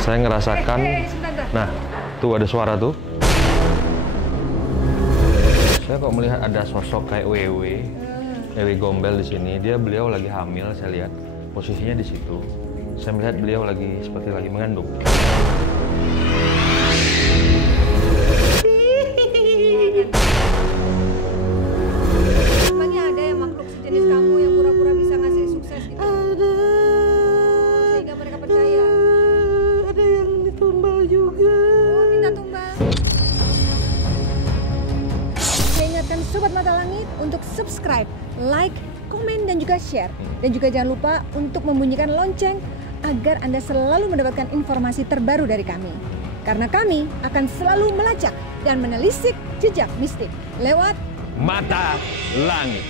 Saya ngerasakan, nah tuh ada suara tuh. Saya kok melihat ada sosok kayak Wewe Gombel di sini. Beliau lagi hamil, saya lihat posisinya di situ. Saya melihat beliau lagi seperti lagi mengandung. Memangnya ada yang makhluk sejenis kamu yang pura-pura bisa ngasih sukses gitu? Ada. Sehingga mereka percaya. Ada yang ditumbal juga. Oh, minta tumbal. Saya ingatkan Sobat Mata Langit untuk subscribe, like, komen, dan juga share. Dan juga jangan lupa untuk membunyikan lonceng agar Anda selalu mendapatkan informasi terbaru dari kami. Karena kami akan selalu melacak dan menelisik jejak mistik lewat Mata Langit.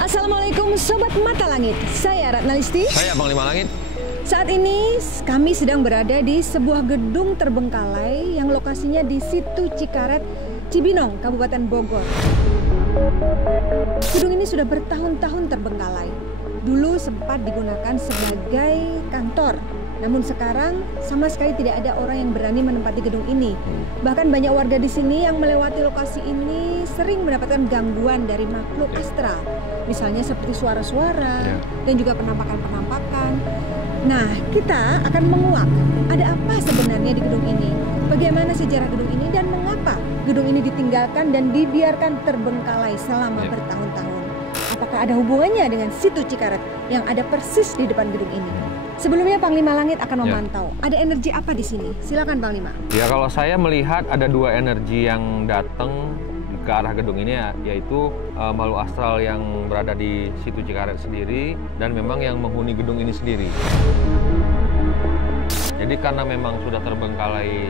Assalamualaikum Sobat Mata Langit, saya Ratna Listi. Saya Panglima Langit. Saat ini kami sedang berada di sebuah gedung terbengkalai yang lokasinya di Situ Cikaret, Cibinong, Kabupaten Bogor. Gedung ini sudah bertahun-tahun terbengkalai. Dulu sempat digunakan sebagai kantor, namun sekarang sama sekali tidak ada orang yang berani menempati gedung ini. Bahkan banyak warga di sini yang melewati lokasi ini sering mendapatkan gangguan dari makhluk astral. Misalnya seperti suara-suara dan juga penampakan-penampakan. Nah, kita akan menguak ada apa sebenarnya di gedung ini, bagaimana sejarah gedung ini, dan mengapa gedung ini ditinggalkan dan dibiarkan terbengkalai selama bertahun-tahun. Apakah ada hubungannya dengan Situ Cikaret yang ada persis di depan gedung ini? Sebelumnya Panglima Langit akan memantau. Ada energi apa di sini? Silakan Panglima. Ya, kalau saya melihat ada dua energi yang datang ke arah gedung ini, yaitu makhluk astral yang berada di Situ Cikaret sendiri dan memang yang menghuni gedung ini sendiri. Jadi karena memang sudah terbengkalai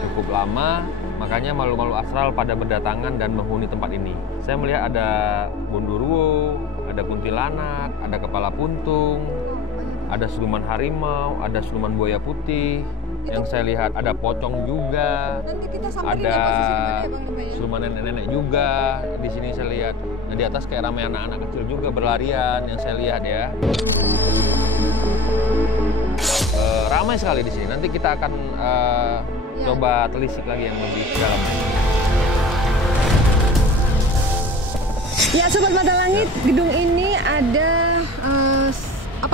cukup lama, makanya makhluk-makhluk astral pada berdatangan dan menghuni tempat ini. Saya melihat ada Gondoruo, ada kuntilanak, ada kepala puntung, ada siluman harimau, ada siluman buaya putih. Yang saya lihat ada pocong juga, ada siluman nenek-nenek juga. Di sini saya lihat. Nah, di atas kayak ramai anak-anak kecil juga berlarian yang saya lihat ya. Ramai sekali di sini. Nanti kita akan coba telisik lagi yang lebih dalam. Ya, Sobat Mata Langit, gedung ini ada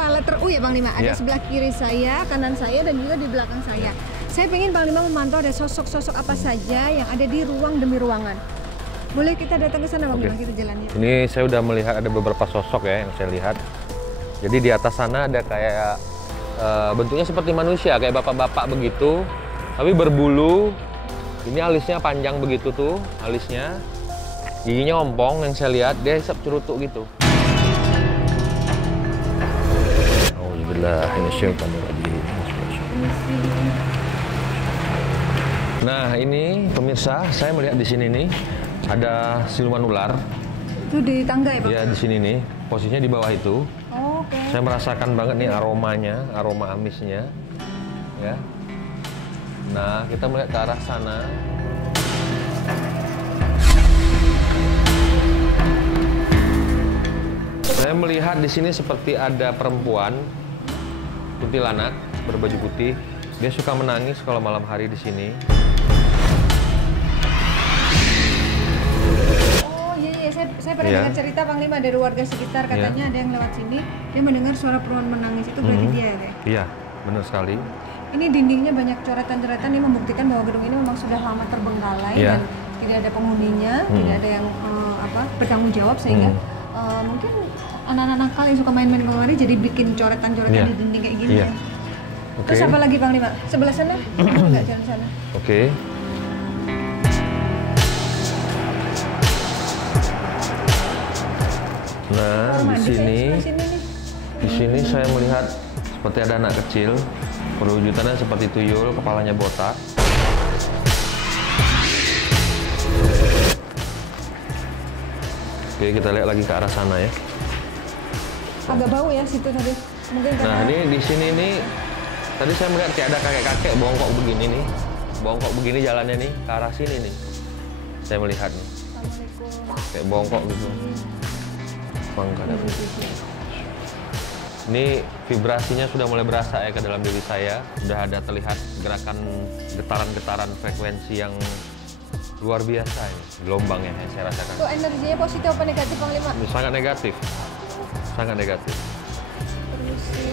letter U ya Panglima, ada sebelah kiri saya, kanan saya, dan juga di belakang saya. Saya pengen Panglima memantau ada sosok-sosok apa saja yang ada di ruang demi ruangan. Boleh kita datang ke sana Panglima, kita jalannya. Ini saya udah melihat ada beberapa sosok ya yang saya lihat. Jadi di atas sana ada kayak bentuknya seperti manusia, kayak bapak-bapak begitu, tapi berbulu. Ini alisnya panjang begitu tuh, alisnya. Giginya ompong yang saya lihat, dia hisap cerutuk gitu. Nah, ini pemirsa, saya melihat di sini nih ada siluman ular. Itu di tangga ya, Pak? Ya, di sini nih, posisinya di bawah itu. Oh, oke. Saya merasakan banget nih aromanya, aroma amisnya. Ya. Nah, kita melihat ke arah sana. Saya melihat di sini seperti ada perempuan kuntilanak berbaju putih. Dia suka menangis kalau malam hari di sini. Oh iya, saya pernah dengar cerita Panglima dari warga sekitar, katanya ada yang lewat sini, dia mendengar suara perempuan menangis, itu berarti dia ya? Iya, benar sekali. Ini dindingnya banyak coretan-coretan yang membuktikan bahwa gedung ini memang sudah lama terbengkalai dan tidak ada penghuninya, tidak ada yang bertanggung jawab, sehingga mungkin anak-anak nakal yang suka main-main ke kemari jadi bikin coretan-coretan Iya. di dinding kayak gini Iya. ya. Oke. Terus apa lagi Panglima? Sebelah sana? Enggak, jalan sana. Oke. Nah, Kamar di mandi sini, kayak sebelah sini nih. di sini saya melihat seperti ada anak kecil, perwujudannya seperti tuyul, kepalanya botak. Oke, kita lihat lagi ke arah sana ya. Agak bau ya situ tadi. Mungkin karena Nah, ini di sini nih, tadi saya melihat kayak ada kakek-kakek bongkok begini nih, bongkok begini jalannya nih ke arah sini nih. Saya melihat nih, Assalamualaikum. kayak bongkok gitu. Bangka ada. Ini vibrasinya sudah mulai berasa ya ke dalam diri saya. Sudah ada terlihat gerakan getaran-getaran frekuensi yang luar biasa ini, gelombangnya yang saya rasakan. Itu energinya positif apa negatif Panglima? Ini sangat negatif, sangat negatif. Permisi.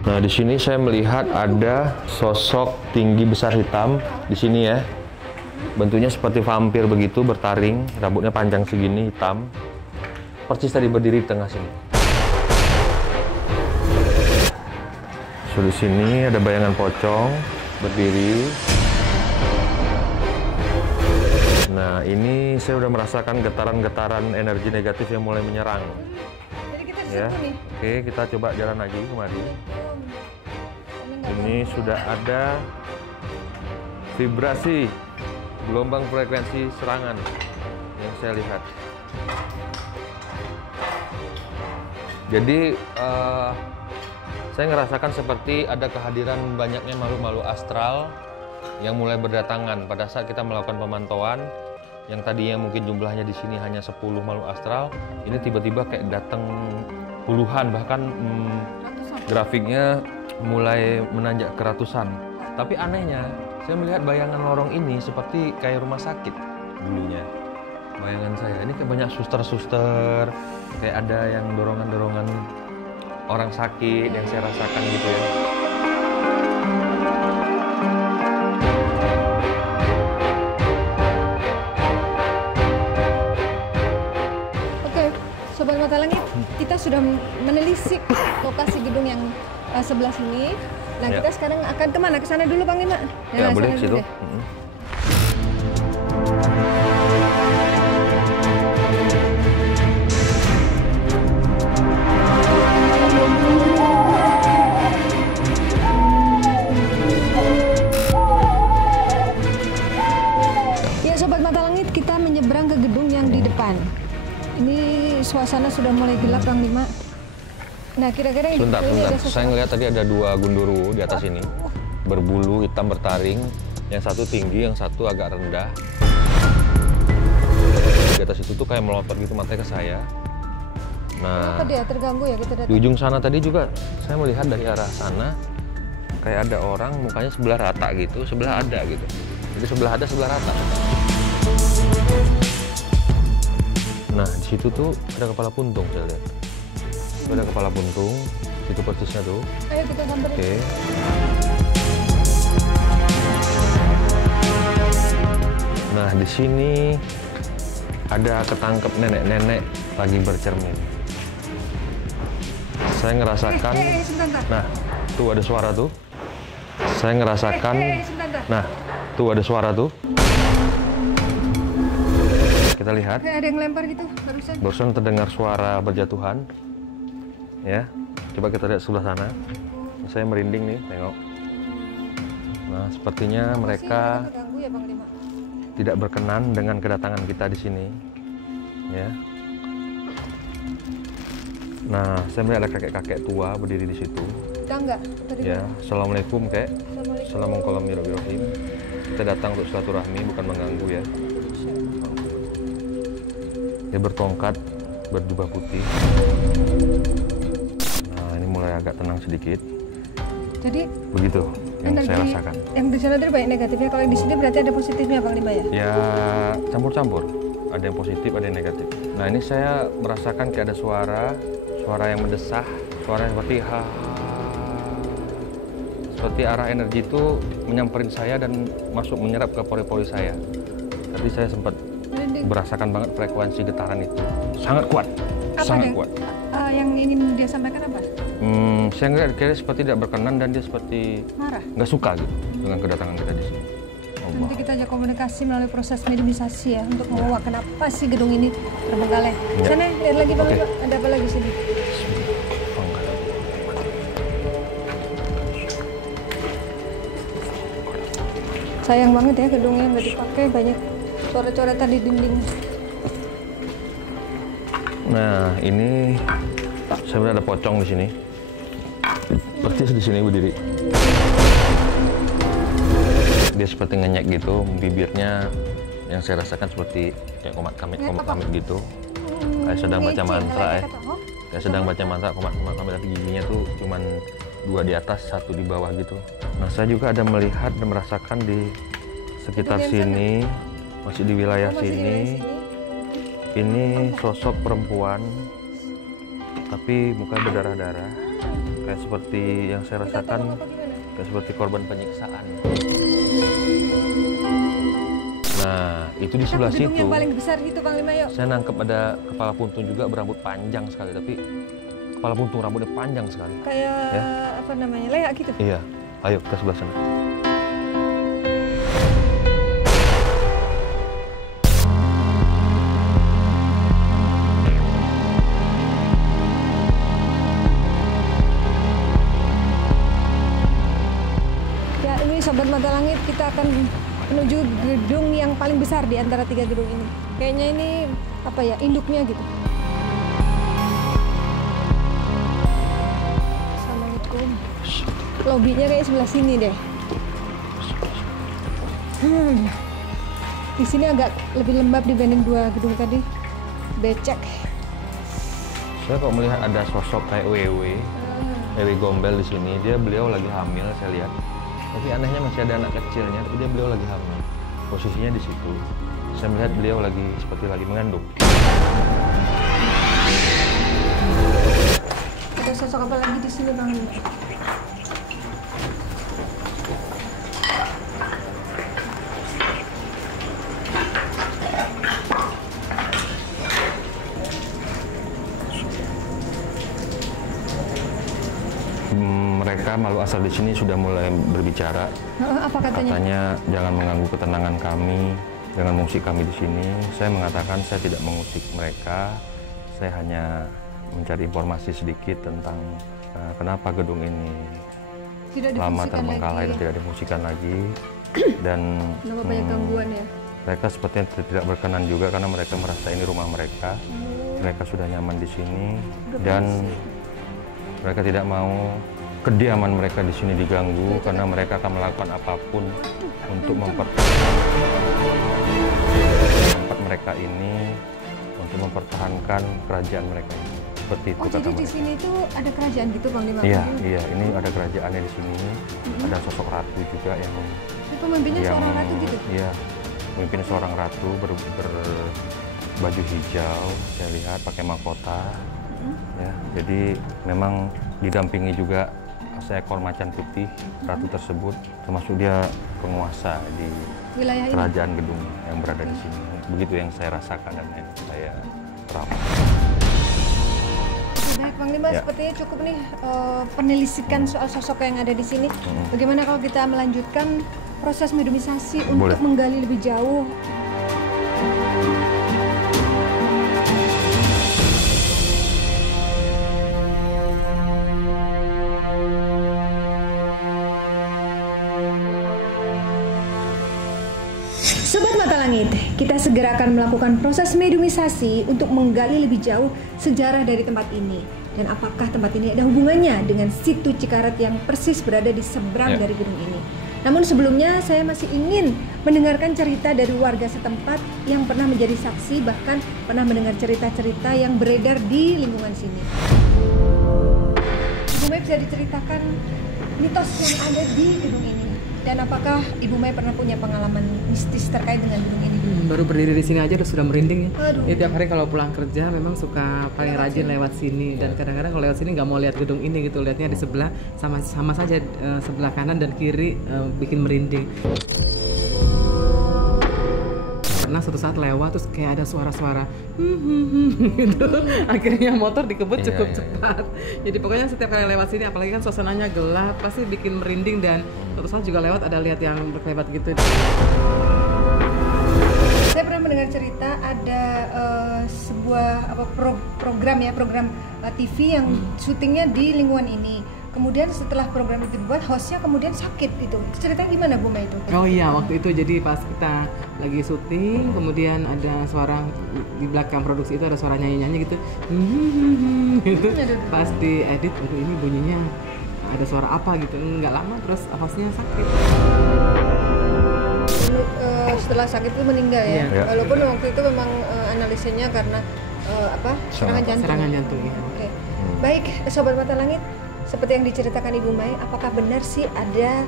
Nah, di sini saya melihat ada sosok tinggi besar hitam di sini ya. Bentuknya seperti vampir begitu, bertaring, rambutnya panjang segini, hitam. Persis tadi berdiri di tengah sini. So, di sini ada bayangan pocong berdiri. Nah, ini saya udah merasakan getaran-getaran energi negatif yang mulai menyerang. Jadi kita di Ya, situ nih. oke, kita coba jalan lagi kemari. Ini Ini sudah ada vibrasi gelombang frekuensi serangan yang saya lihat. Jadi saya ngerasakan seperti ada kehadiran banyaknya makhluk-makhluk astral yang mulai berdatangan pada saat kita melakukan pemantauan. Yang tadinya mungkin jumlahnya di sini hanya 10 makhluk astral, ini tiba-tiba kayak datang puluhan, bahkan grafiknya mulai menanjak ke ratusan. Tapi anehnya, saya melihat bayangan lorong ini seperti kayak rumah sakit dulunya. Bayangan saya, ini kayak banyak suster-suster, kayak ada yang dorongan-dorongan orang sakit yang saya rasakan gitu ya. Oke, Sobat Mata Langit, kita sudah menelisik lokasi gedung yang sebelah sini. Nah, Ya. kita sekarang akan kemana? Ke sana dulu, Panglima? Ya, Nah, boleh sana ke dulu situ. deh. Ya, Sobat Mata Langit, kita menyeberang ke gedung yang di depan. Ini suasana sudah mulai gelap, Panglima. Nah, kira-kira yang di Sebentar, gedung ini ada sebentar. Saya ngelihat tadi ada dua gundurwo di atas ini. Berbulu hitam bertaring. Yang satu tinggi, yang satu agak rendah. Di atas itu tuh kayak melompat gitu matanya ke saya. Nah, Apa dia terganggu ya kita di datang? ujung sana tadi juga saya melihat dari arah sana kayak ada orang mukanya sebelah rata gitu, sebelah ada gitu. Jadi sebelah ada, sebelah rata. Nah, di situ tuh ada kepala puntung saya lihat. Itu ada kepala puntung, itu persisnya tuh. Ayo kita samperin. Oke. Nah, di sini ada ketangkep nenek-nenek lagi bercermin. Saya ngerasakan. Sebentar. Nah, tuh ada suara tuh. Saya ngerasakan. Sebentar. Nah, tuh ada suara tuh. Kita lihat. Kayak ada yang lempar gitu barusan. Barusan terdengar suara berjatuhan. Ya, coba kita lihat sebelah sana. Saya merinding nih, tengok. Nah, sepertinya mereka Terganggu ya, Panglima? tidak berkenan dengan kedatangan kita di sini. Ya. Nah, saya melihat ada kakek-kakek tua berdiri di situ. Tangga. Tadi Ya, assalamualaikum kek. Assalamualaikum. Assalamualaikum. Kita datang untuk silaturahmi, bukan mengganggu ya. Dia bertongkat, berjubah putih. Nah, ini mulai agak tenang sedikit. Jadi Begitu yang saya rasakan. yang di sana tadi banyak negatifnya. Kalau yang di sini berarti ada positifnya, Panglima ya? Ya, campur-campur. Ada yang positif, ada yang negatif. Nah, ini saya merasakan kayak ada suara yang mendesah, suara yang seperti ha. seperti arah energi itu menyamperin saya dan masuk menyerap ke pori-pori saya. Tadi saya sempat berasakan banget frekuensi getaran itu. Sangat kuat, sangat kuat. Yang ingin dia sampaikan apa? Saya ngeliat kayaknya seperti tidak berkenan dan dia seperti Marah? nggak suka gitu dengan kedatangan kita di sini. Nanti kita aja komunikasi melalui proses mediumisasi ya untuk menguak kenapa sih gedung ini terbengkalai. Sana lihat lagi Bang, ada apa lagi sini? Sayang banget ya gedungnya nggak dipakai, banyak coret-coretan di dinding. Nah, ini sebenarnya ada pocong di sini. Persis di sini berdiri. Dia seperti ngenyek gitu, bibirnya yang saya rasakan seperti kayak komat kamit gitu. Kayak sedang baca mantra ya. Kayak sedang baca mantra komat kamit, tapi giginya tuh cuman 2 di atas, 1 di bawah gitu. Nah, saya juga ada melihat dan merasakan di sekitar sini, masih di wilayah sini. Ini sosok perempuan, tapi muka berdarah-darah, kayak seperti yang saya rasakan, kayak seperti korban penyiksaan. Nah, itu di sebelah situ. Yang paling besar itu Panglima, yuk. Saya nangkep ada kepala puntung juga berambut panjang sekali, tapi kepala puntung rambutnya panjang sekali. Kayak ya? Apa namanya, leak gitu? Iya, ayo kita sebelah sana. Sobat Mata Langit, kita akan menuju gedung yang paling besar di antara 3 gedung ini. Kayaknya ini apa ya, induknya gitu. Assalamualaikum. Lobinya kayak sebelah sini deh. Di sini agak lebih lembab dibanding 2 gedung tadi. Becek. Saya kok melihat ada sosok kayak Wewe Gombel di sini. Beliau lagi hamil, saya lihat. Tapi anehnya masih ada anak kecilnya, tapi beliau lagi hamil. Posisinya di situ. Saya melihat beliau lagi seperti lagi mengandung. Ada sosok apa lagi di sini Bang? Mereka makhluk asal di sini sudah mulai berbicara. Apa katanya? Katanya jangan mengganggu ketenangan kami, jangan mengusik kami di sini. Saya mengatakan saya tidak mengusik mereka. Saya hanya mencari informasi sedikit tentang kenapa gedung ini lama terbengkalai dan tidak difungsikan lagi. Dan kenapa banyak gangguan ya? Mereka sepertinya tidak berkenan juga karena mereka merasa ini rumah mereka. Mereka sudah nyaman di sini dan mereka tidak mau kediaman mereka di sini diganggu karena mereka akan melakukan apapun untuk mempertahankan mereka ini, untuk mempertahankan kerajaan mereka ini. Seperti itu kata jadi mereka. Di sini itu ada kerajaan gitu Bang Lima? Iya, ini ada kerajaannya di sini. Ada sosok ratu juga yang pemimpinnya seorang ratu gitu? Iya, pemimpin seorang ratu berbaju hijau, saya lihat pakai mahkota. Ya, jadi memang didampingi juga seekor macan putih ratu tersebut, termasuk dia penguasa di wilayah kerajaan gedung yang berada di sini. Begitu yang saya rasakan dan yang saya terapkan. Baik Bang Lima, sepertinya cukup nih penelitikan soal sosok yang ada di sini. Bagaimana kalau kita melanjutkan proses mediumisasi untuk menggali lebih jauh? Sobat Mata Langit, kita segera akan melakukan proses mediumisasi untuk menggali lebih jauh sejarah dari tempat ini. Dan apakah tempat ini ada hubungannya dengan situ Cikaret yang persis berada di seberang dari gedung ini. Namun sebelumnya saya masih ingin mendengarkan cerita dari warga setempat yang pernah menjadi saksi, bahkan pernah mendengar cerita-cerita yang beredar di lingkungan sini. Bu Mei, bisa diceritakan mitos yang ada di gedung ini? Dan apakah Ibu Mai pernah punya pengalaman mistis terkait dengan gedung ini? Baru berdiri di sini aja sudah merinding ya. Aduh. Ya tiap hari kalau pulang kerja memang suka paling rajin lewat sini, dan kadang-kadang kalau lewat sini nggak mau lihat gedung ini gitu, lihatnya di sebelah sama saja, sebelah kanan dan kiri bikin merinding. Pernah suatu saat lewat terus kayak ada suara-suara gitu. Akhirnya motor dikebut cukup cepat. Jadi pokoknya setiap kali lewat sini, apalagi kan suasananya gelap, pasti bikin merinding. Dan suatu saat juga lewat ada lihat yang berkelebat gitu. Saya pernah mendengar cerita ada sebuah program TV yang syutingnya di lingkungan ini. Kemudian setelah program itu dibuat, hostnya kemudian sakit itu. Ceritanya gimana Bu Mai itu? Oh iya, waktu itu jadi pas kita lagi syuting, kemudian ada suara di belakang produksi itu, ada suara nyanyi-nyanyi gitu. Gitu. Pas diedit, aduh ini bunyinya ada suara apa gitu. Nggak lama terus hostnya sakit. Setelah sakit itu meninggal ya. Iya. Walaupun waktu itu memang analisanya karena serangan jantung. Serangan jantung ya. Oke. Baik, Sobat Mata Langit, seperti yang diceritakan Ibu Mai, apakah benar sih ada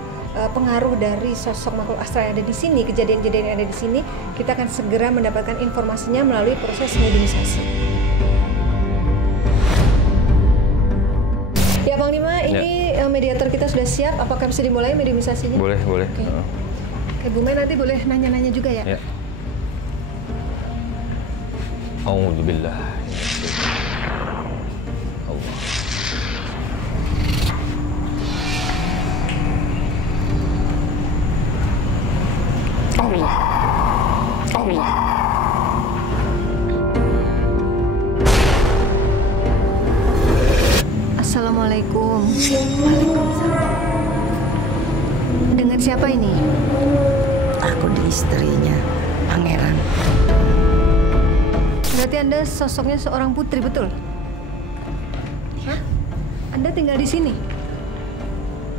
pengaruh dari sosok makhluk astral yang ada di sini, kejadian-kejadian yang ada di sini? Kita akan segera mendapatkan informasinya melalui proses mediumisasi. Ya Panglima, ini mediator kita sudah siap. Apakah bisa dimulai mediumisasinya? Boleh. Oke. Ibu Mai nanti boleh nanya-nanya juga ya? Ya. Alhamdulillah. Allah. Assalamualaikum. Waalaikumsalam. Dengan siapa ini? Aku di istrinya, Pangeran. Berarti Anda sosoknya seorang putri, betul? Hah? Anda tinggal di sini?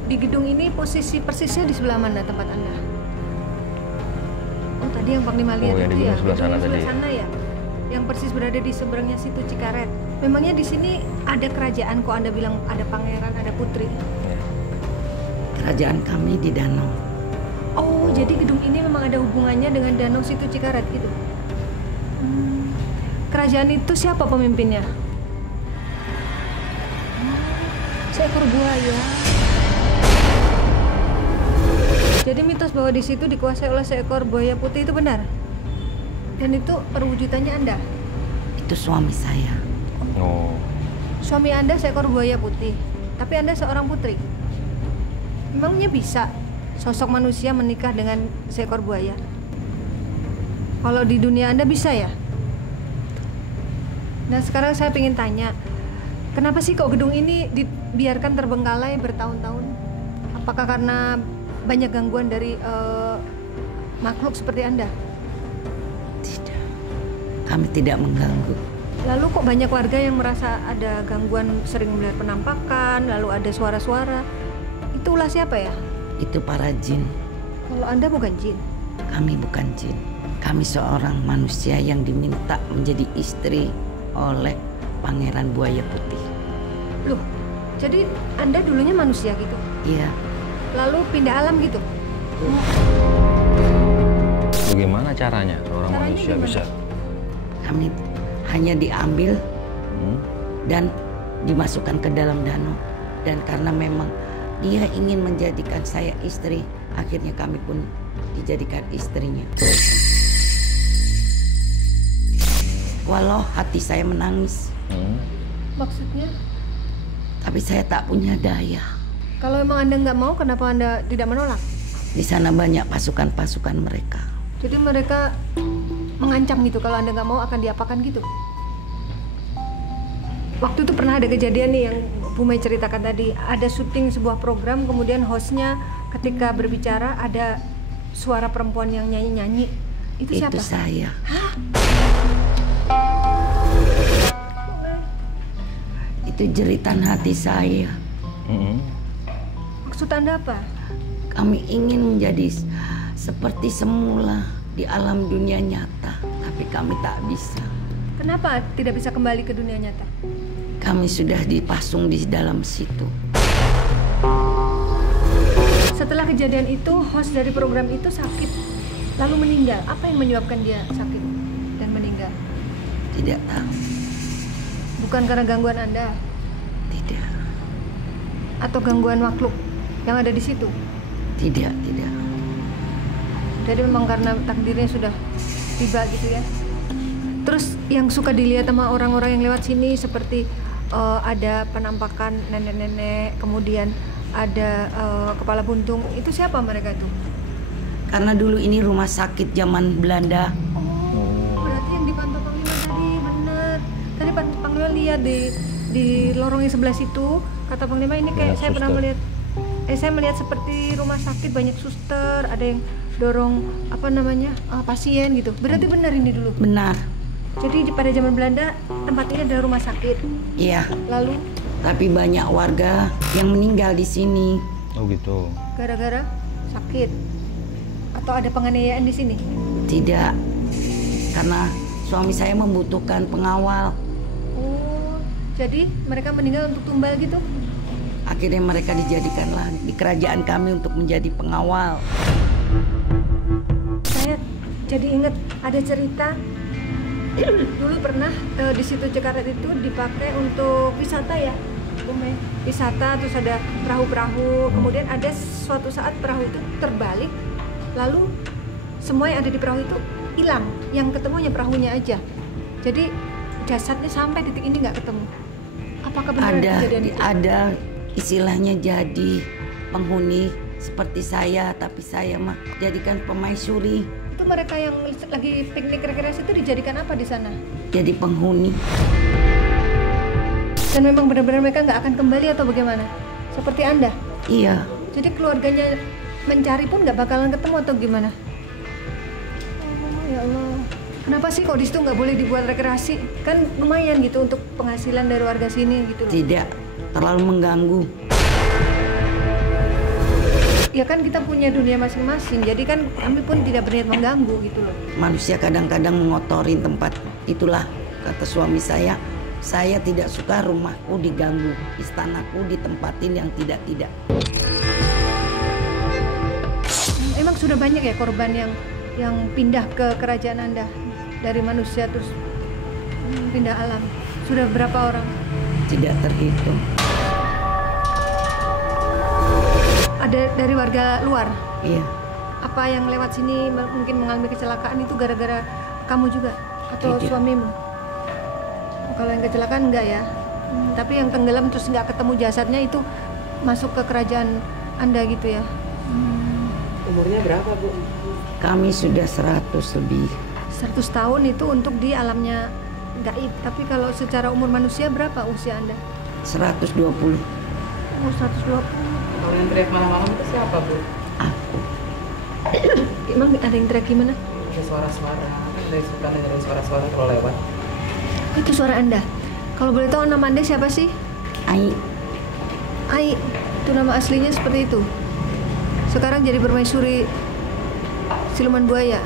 Di gedung ini posisi persisnya di sebelah mana tempat Anda? Oh, tadi yang Panglima lihat yang itu di ya? sebelah sana Gedung tadi. sana ya? Yang persis berada di seberangnya situ Cikaret. Memangnya di sini ada kerajaan kok Anda bilang ada pangeran, ada putri? Kerajaan kami di danau. Oh, jadi gedung ini memang ada hubungannya dengan danau situ Cikaret gitu? Kerajaan itu siapa pemimpinnya? Seekor buaya. Jadi mitos bahwa di situ dikuasai oleh seekor buaya putih itu benar? Dan itu perwujudannya Anda? Itu suami saya. Oh. Suami Anda seekor buaya putih, tapi Anda seorang putri. Memangnya bisa sosok manusia menikah dengan seekor buaya? Kalau di dunia Anda bisa ya? Nah sekarang saya ingin tanya, kenapa sih kok gedung ini dibiarkan terbengkalai bertahun-tahun? Apakah karena banyak gangguan dari makhluk seperti Anda? Tidak, kami tidak mengganggu. Lalu kok banyak warga yang merasa ada gangguan, sering melihat penampakan, lalu ada suara-suara. Itu ulah siapa ya? Itu para jin. Kalau Anda bukan jin? Kami bukan jin. Kami seorang manusia yang diminta menjadi istri oleh Pangeran Buaya Putih. Loh, jadi Anda dulunya manusia gitu? Iya. Lalu pindah alam gitu? Bagaimana caranya orang manusia gimana? bisa? Kami hanya diambil dan dimasukkan ke dalam danau. Dan karena memang dia ingin menjadikan saya istri, akhirnya kami pun dijadikan istrinya. Walau hati saya menangis, Maksudnya? tapi saya tak punya daya. Kalau emang Anda nggak mau, kenapa Anda tidak menolak? Di sana banyak pasukan-pasukan mereka. Jadi mereka mengancam gitu, kalau Anda nggak mau akan diapakan gitu? Waktu itu pernah ada kejadian nih yang Bu Mai ceritakan tadi. Ada syuting sebuah program, kemudian hostnya ketika berbicara ada suara perempuan yang nyanyi-nyanyi. Itu siapa? Itu saya. Hah? Itu jeritan hati saya. Maksud Anda apa? Kami ingin menjadi seperti semula di alam dunia nyata, tapi kami tak bisa. Kenapa tidak bisa kembali ke dunia nyata? Kami sudah dipasung di dalam situ. Setelah kejadian itu, host dari program itu sakit, lalu meninggal. Apa yang menyebabkan dia sakit dan meninggal? Tidak tahu. Bukan karena gangguan Anda? Tidak. Atau gangguan makhluk yang ada di situ? Tidak. Jadi memang karena takdirnya sudah tiba gitu ya. Terus yang suka dilihat sama orang-orang yang lewat sini seperti ada penampakan nenek-nenek, kemudian ada kepala buntung, itu siapa mereka itu? Karena dulu ini rumah sakit zaman Belanda. Berarti yang dipantau Panglima tadi benar. Tadi Panglima lihat di lorong yang sebelah situ, kata Panglima ini kayak saya pernah melihat. Saya melihat seperti rumah sakit, banyak suster, ada yang dorong pasien gitu. Berarti benar ini dulu. Benar. Jadi pada zaman Belanda tempat ini adalah rumah sakit. Iya. Lalu? Tapi banyak warga yang meninggal di sini. Oh gitu. Gara-gara sakit? Atau ada penganiayaan di sini? Tidak. Karena suami saya membutuhkan pengawal. Oh, jadi mereka meninggal untuk tumbal gitu? Akhirnya mereka dijadikanlah di kerajaan kami untuk menjadi pengawal. Saya jadi ingat ada cerita dulu pernah di situ Jakarta itu dipakai untuk wisata ya, wisata, terus ada perahu-perahu, kemudian ada suatu saat perahu itu terbalik, lalu semua yang ada di perahu itu hilang, yang ketemu hanya perahunya aja. Jadi jasadnya sampai detik ini nggak ketemu. Apakah benar kejadian itu? Ada istilahnya jadi penghuni seperti saya, tapi saya mah jadikan pemaisuri. Itu mereka yang lagi piknik rekreasi itu dijadikan apa di sana? Jadi penghuni. Dan memang benar-benar mereka nggak akan kembali atau bagaimana? Seperti Anda? Iya. Jadi keluarganya mencari pun nggak bakalan ketemu atau gimana? Oh ya Allah. Kenapa sih kok di situ nggak boleh dibuat rekreasi? Kan lumayan gitu untuk penghasilan dari warga sini gitu loh. Tidak, terlalu mengganggu. Ya kan kita punya dunia masing-masing, jadi kan kami pun tidak berniat mengganggu gitu loh. Manusia kadang-kadang mengotorin tempat. Itulah kata suami saya tidak suka rumahku diganggu, istanaku ditempatin yang tidak-tidak. Emang sudah banyak ya korban yang pindah ke kerajaan Anda dari manusia terus pindah alam? Sudah berapa orang? Tidak terhitung. Ada dari warga luar? Iya. Apa yang lewat sini mungkin mengalami kecelakaan itu gara-gara kamu juga? Atau Tidak. suamimu? Oh, kalau yang kecelakaan enggak ya? Tapi yang tenggelam terus nggak ketemu jasadnya itu masuk ke kerajaan Anda gitu ya? Umurnya berapa, Bu? Kami sudah 100 lebih. 100 tahun itu untuk di alamnya gaib. Tapi kalau secara umur manusia berapa usia Anda? 120. Oh, 120. Kalau yang teriak malam-malam itu siapa, Bu? Aku. Emang ada yang teriak gimana? Ada suara-suara, kan dari suka dengerin suara-suara kalau lewat. Oh, itu suara Anda. Kalau boleh tahu nama Anda siapa sih? Ai. Ai, itu nama aslinya seperti itu. Sekarang jadi permaisuri siluman buaya.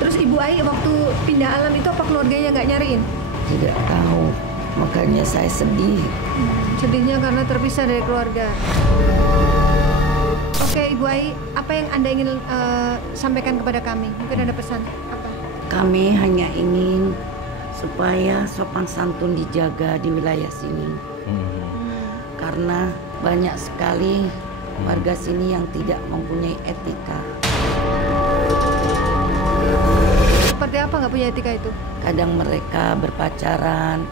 Terus Ibu Ai waktu pindah alam itu apa keluarganya nggak nyariin? Tidak tahu. Makanya saya sedih. Sedihnya karena terpisah dari keluarga. Oke, Ibu Ai, apa yang Anda ingin sampaikan kepada kami? Mungkin ada pesan apa? Kami hanya ingin supaya sopan santun dijaga di wilayah sini. Karena banyak sekali warga sini yang tidak mempunyai etika. Seperti apa nggak punya etika itu? Kadang mereka berpacaran,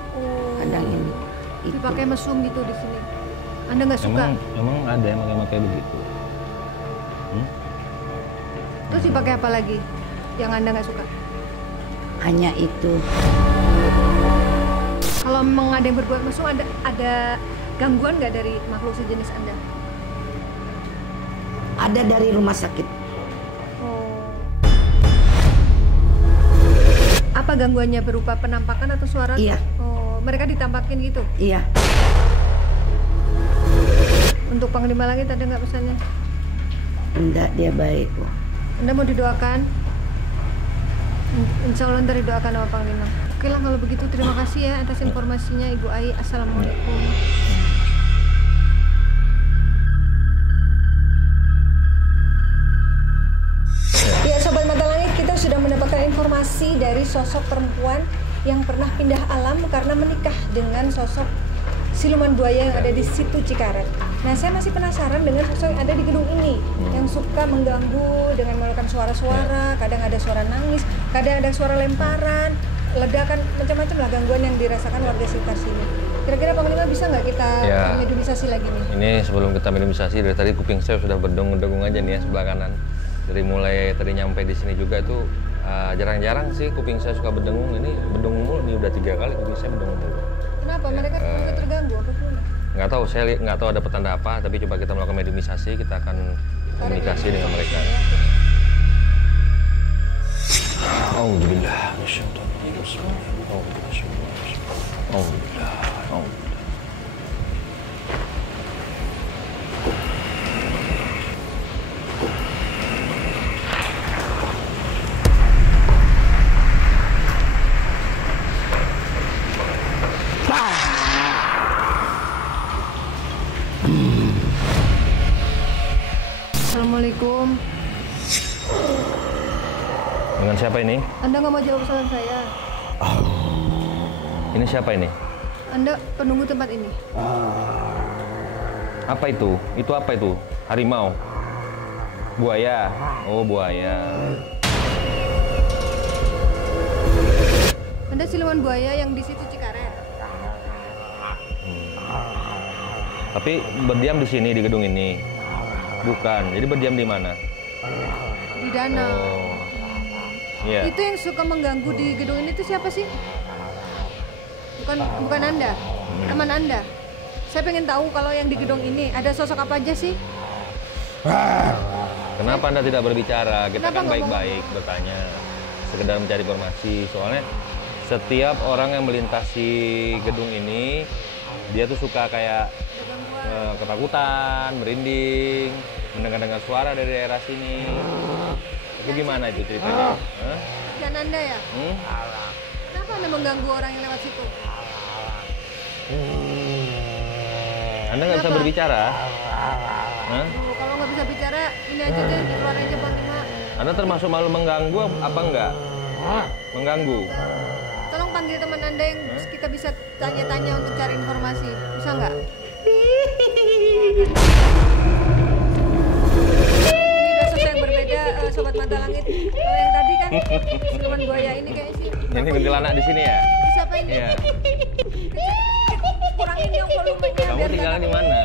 kadang ini. Itu. Dipakai mesum gitu di sini. Anda nggak suka? Emang ada yang pakai begitu? Terus dipakai apa lagi yang Anda nggak suka? Hanya itu. Kalau memang ada yang berbuat mesum, ada gangguan nggak dari makhluk sejenis Anda? Ada dari rumah sakit. Oh. Apa gangguannya, berupa penampakan atau suara? Iya. Oh, mereka ditampakin gitu? Iya. Untuk Panglima Langit ada nggak pesannya? Enggak, dia baik. Anda mau didoakan? Insya Allah ntar didoakan sama Panglima. Oke lah kalau begitu, terima kasih ya atas informasinya Ibu Ai. Assalamualaikum. versi dari sosok perempuan yang pernah pindah alam karena menikah dengan sosok siluman buaya yang ada di situ Cikaret. Nah, saya masih penasaran dengan sosok yang ada di gedung ini, yang suka mengganggu dengan mengeluarkan suara-suara, kadang ada suara nangis, kadang ada suara lemparan, ledakan, macam-macam lah gangguan yang dirasakan warga sekitar sini. Kira-kira Panglima bisa nggak kita mediumisasi lagi nih? Ini sebelum kita mediumisasi, dari tadi kuping saya sudah berdengung-dengung aja nih ya sebelah kanan. Dari mulai tadi nyampe di sini juga itu jarang-jarang sih kuping saya suka berdengung. Ini berdengung mulu, ini udah 3 kali kuping saya berdengung mulu. Kenapa? Mereka terganggu apa pun? Nggak tahu, saya nggak tahu ada petanda apa, tapi coba kita melakukan mediumisasi, kita akan komunikasi dengan mereka. Alhamdulillah. Assalamualaikum. Dengan siapa ini? Anda nggak mau jawab salam saya? Ini siapa ini? Anda penunggu tempat ini. Apa itu? Itu apa itu? Harimau? Buaya? Oh, buaya. Anda siluman buaya yang di situ Cikaret. Tapi berdiam di sini, di gedung ini? Bukan. Jadi berdiam di mana? Di danau. Oh. Iya. Itu yang suka mengganggu di gedung ini tuh siapa sih? Bukan Anda, teman Anda. Saya pengen tahu kalau yang di gedung ini ada sosok apa aja sih? Kenapa Anda tidak berbicara? Kita Kenapa kan baik-baik bertanya, sekedar mencari informasi. Soalnya setiap orang yang melintasi gedung ini, dia tuh suka kayak ketakutan, merinding, mendengar-dengar suara dari daerah sini. Itu gimana itu ceritanya? Dan Anda ya? Kenapa Anda mengganggu orang yang lewat situ? Anda nggak bisa berbicara? Kalau nggak bisa bicara, ini aja deh, keluar aja Panglima. Anda termasuk malu mengganggu apa enggak? Mengganggu? Tolong panggil teman Anda yang kita bisa tanya-tanya untuk cari informasi. Bisa nggak? Ini udah sosok yang berbeda, Sobat Mata Langit. Kalau yang tadi kan siluman buaya ini kayaknya sih. Ini kuntilanak di sini ya? Siapa ini? Iya. Kurangin yang volumenya. Kamu tinggalnya di mana?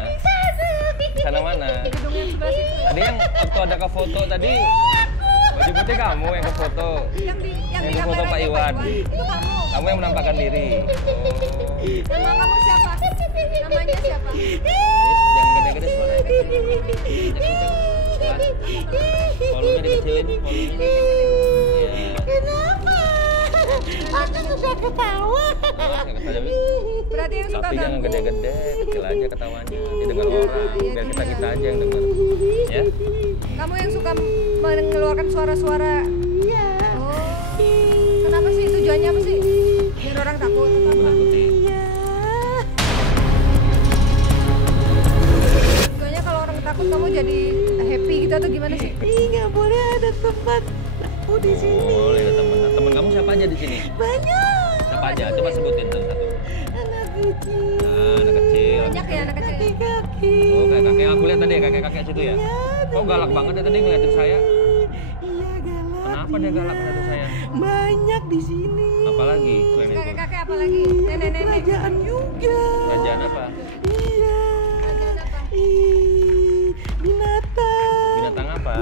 Di sana mana? Di gedung yang sebelah situ. Tadi yang waktu ada ke foto tadi, baju putih kamu yang ke foto. Yang di Yang foto kameranya Pak Iwan. Itu kamu. Kamu yang menampakkan diri. Oh. Nama kamu siapa? Namanya siapa? Yes, jangan gede-gede suaranya. Kenceng-kenceng. Pelan. Volumenya dikecilin, volumenya. Iya. Aku sudah ketawa. Berarti yang suka Tapi jangan ganggu. gede-gede, kecil aja ketawanya. Didengar orang, biar kita aja yang dengar. Ya? Kamu yang suka mengeluarkan suara-suara. Iya. Oh. Kenapa sih? Tujuannya apa sih? Biar orang takut. Menakuti. Tujuannya kalau orang takut kamu jadi happy gitu atau gimana sih? Nggak boleh ada tempat aku di sini. Boleh ada teman. Teman kamu siapa aja di sini? Banyak. Siapa aja? Coba sebutin satu-satu. Anak kecil. Nah, anak kecil. Banyak ya anak kecil. Kaki. Oh, kayak kakek aku lihat tadi ya, kakek-kakek situ ya. Kok galak banget ya tadi ngeliatin saya? Iya galak. Kenapa dia galak ngeliatin saya? Banyak di sini. Apalagi selain itu? Kakek-kakek apa lagi? Nenek-nenek. Kerajaan juga. Kerajaan apa? Iya. Kerajaan apa? Binatang. Binatang apa?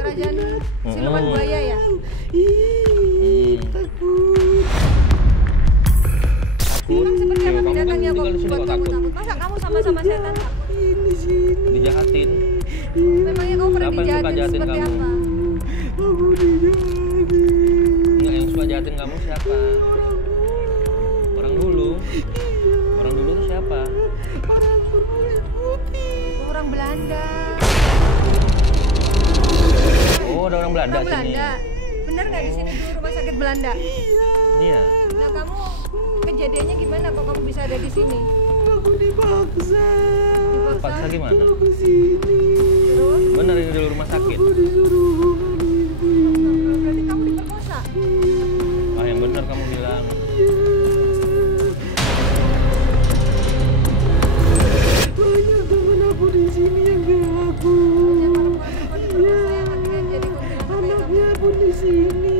Kerajaan siluman buaya ya? Takut. Takut. Emang seperti apa Kamu kan binatangnya kok tinggal di sini buat kok kamu takut. takut? Masa kamu sama-sama setan takut? Di sini. Dijahatin. Memangnya kamu pernah Siapa yang suka dijahatin jahatin seperti kamu? apa? Aku dijahatin. Enggak, yang suka jahatin kamu siapa? Orang dulu. Orang dulu tuh siapa? Orang berkulit putih. Orang Belanda. Oh, ada orang Belanda Orang sini. Belanda. Bener nggak di sini dulu rumah sakit Belanda? Iya. Nah kamu kejadiannya gimana kok kamu bisa ada di sini? Aku dipaksa. Paksa gimana? Aku sini. Terus? Benar ini dulu rumah sakit. Aku disuruh Berarti kamu diperkosa? benar kamu bilang. Banyak teman aku di sini yang kayak aku. Iya. Anaknya pun di sini.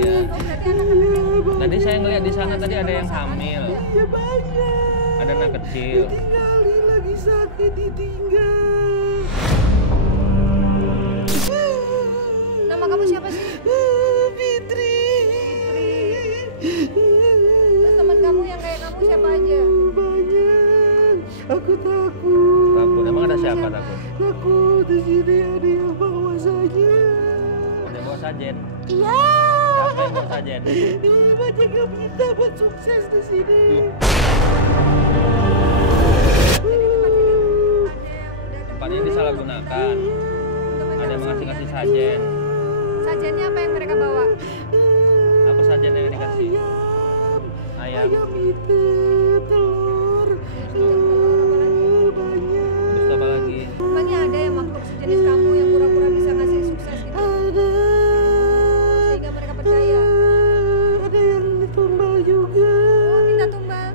Iya. Iya, Tadi saya ngeliat di sana tadi ada yang hamil. Iya banyak. Ada anak kecil. Ditinggalin lagi sakit ditinggal. Nama kamu siapa sih? Fitri. Terus teman kamu yang kayak kamu siapa aja? Banyak. Aku takut. Takut. Emang ada siapa takut? Takut di sini ada yang bawa saja. Ada bawa sajen. Iya. Siapa yang bawa sajen? Banyak yang minta buat sukses di sini. Tempat ini disalahgunakan. Ada yang ngasih sajen. Sajennya apa yang mereka bawa? Apa sajen yang dikasih? Ayam. Ayam itu, telur. Banyak. Terus apa lagi? Emangnya ada yang makhluk sejenis kamu yang pura-pura bisa ngasih sukses gitu? Ada. Sehingga mereka percaya. Ada yang ditumbal juga. Oh, minta tumbal.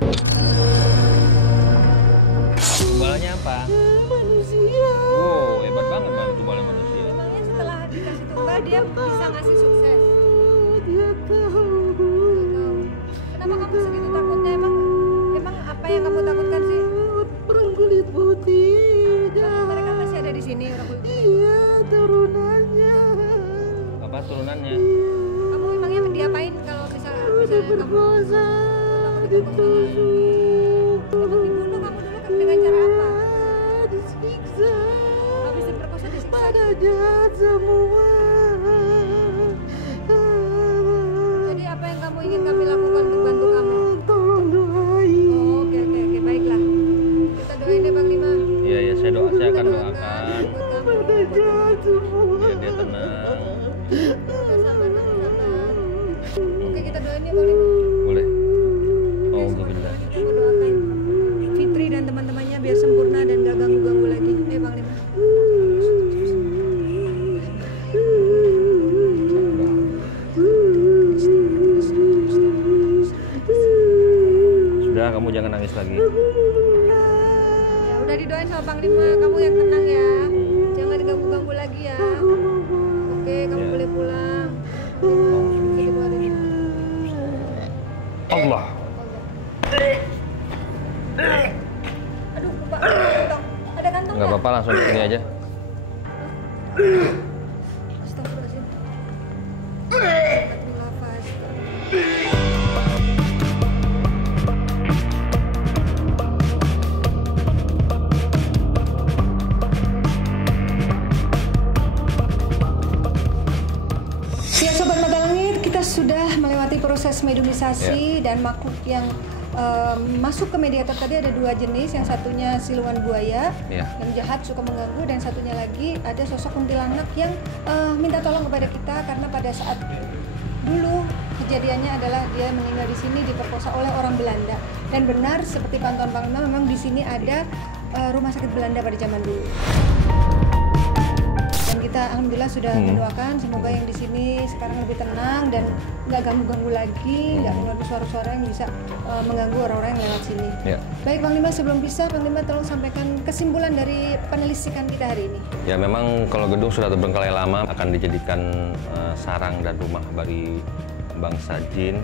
Tumbalnya apa? Manusia. Wow, hebat banget tumbalnya manusia. Emangnya setelah dikasih tumbal dia bisa ngasih sukses? Dia tahu. Kenapa kamu segitu takutnya? Emang apa yang kamu takutkan sih? Orang kulit putih. Mereka masih ada di sini orang kulit putih. Iya, turunannya. Apa turunannya? Kamu emangnya diapain kalau misalnya kamu Berkosa, takut ditusuk. takut dibunuh kamu dulu dengan cara apa? Disiksa. Habis diperkosa disiksa. Pada jahat semua. Jadi apa yang kamu ingin kami lakukan untuk bantu kamu? Tolong doain. Oh, oke, baiklah. Kita doain deh Bang Lima. Iya, saya akan doakan. Pada jahat semua. Biar dia tenang. Sabar. Oke, kita doain ya Bang Lima. Boleh. Alhamdulillah. Kita doakan Fitri dan teman-temannya biar sempurna dan gak ganggu-ganggu lagi. Bang Lima. Sudah, kamu jangan nangis lagi. Ya, udah didoain sama Bang Lima. Kamu yang tenang ya. Jangan diganggu-ganggu lagi ya. Oke, kamu Ya. boleh pulang. Allah. Aduh, lupa. Kantong. Ada kantong Nggak apa-apa, langsung di sini aja. Astagfirullahaladzim. Nafas. Ya Sobat Mata Langit, kita sudah melewati proses mediumisasi dan makhluk yang masuk ke mediator tadi ada dua jenis. Yang satunya siluman buaya yang jahat, suka mengganggu, dan satunya lagi ada sosok kuntilanak yang minta tolong kepada kita karena pada saat dulu kejadiannya adalah dia meninggal di sini diperkosa oleh orang Belanda. Dan benar seperti pantauan Bang Lima, memang di sini ada rumah sakit Belanda pada zaman dulu. Dan kita alhamdulillah sudah mendoakan semoga yang di sini sekarang lebih tenang dan nggak ganggu-ganggu lagi, nggak mengeluarkan suara-suara yang bisa mengganggu orang-orang yang lewat sini. Baik Bang Lima, sebelum pisah Bang Lima tolong sampaikan kesimpulan dari penelusuran kita hari ini. Ya memang kalau gedung sudah terbengkalai lama akan dijadikan sarang dan rumah bagi bangsa jin,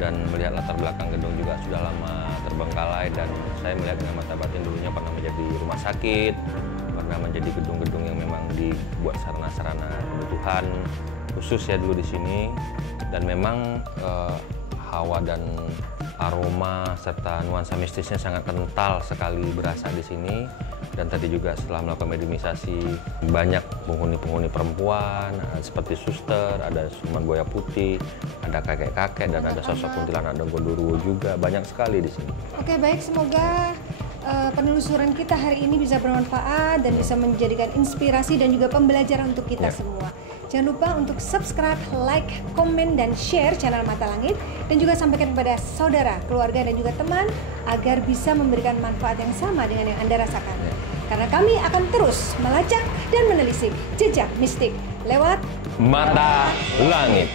dan melihat latar belakang gedung juga sudah lama terbengkalai, dan saya melihat dengan mata batin dulunya pernah menjadi rumah sakit, pernah menjadi gedung-gedung yang memang dibuat sarana-sarana kebutuhan khusus ya dulu di sini, dan memang hawa dan aroma serta nuansa mistisnya sangat kental sekali berasa di sini. Dan tadi juga setelah melakukan mediumisasi banyak penghuni-penghuni perempuan seperti suster, ada siluman buaya putih, ada kakek-kakek, dan ada sosok kuntilanak dan gondoruo juga, banyak sekali di sini. Oke, baik, semoga penelusuran kita hari ini bisa bermanfaat dan bisa menjadikan inspirasi dan juga pembelajaran untuk kita semua. Jangan lupa untuk subscribe, like, komen, dan share channel Mata Langit, dan juga sampaikan kepada saudara, keluarga, dan juga teman agar bisa memberikan manfaat yang sama dengan yang Anda rasakan. Karena kami akan terus melacak dan menelisik jejak mistik lewat Mata Langit.